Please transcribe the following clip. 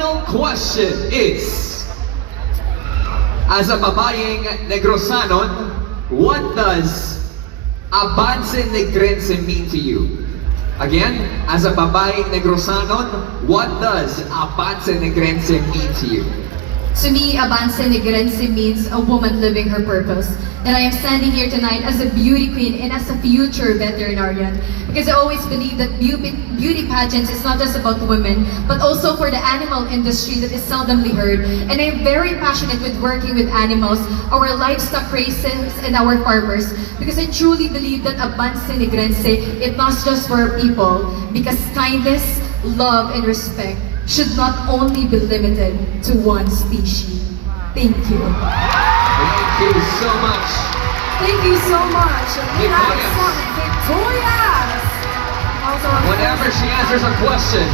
final question is, as a babayeng Negrosanon, what does Avance Negrense mean to you? Again, as a babayeng Negrosanon, what does Avance Negrense mean to you? To me, Avance Negrense means a woman living her purpose. And I am standing here tonight as a beauty queen and as a future veterinarian. Because I always believe that beauty pageants is not just about women, but also for the animal industry that is seldomly heard. And I'm very passionate with working with animals, our livestock races, and our farmers. Because I truly believe that Avance Negrense is not just for people. Because kindness, love, and respect should not only be limited to one species. Thank you. Thank you so much. Thank you so much. Victorious. Victorious. Also, Whenever she answers a question,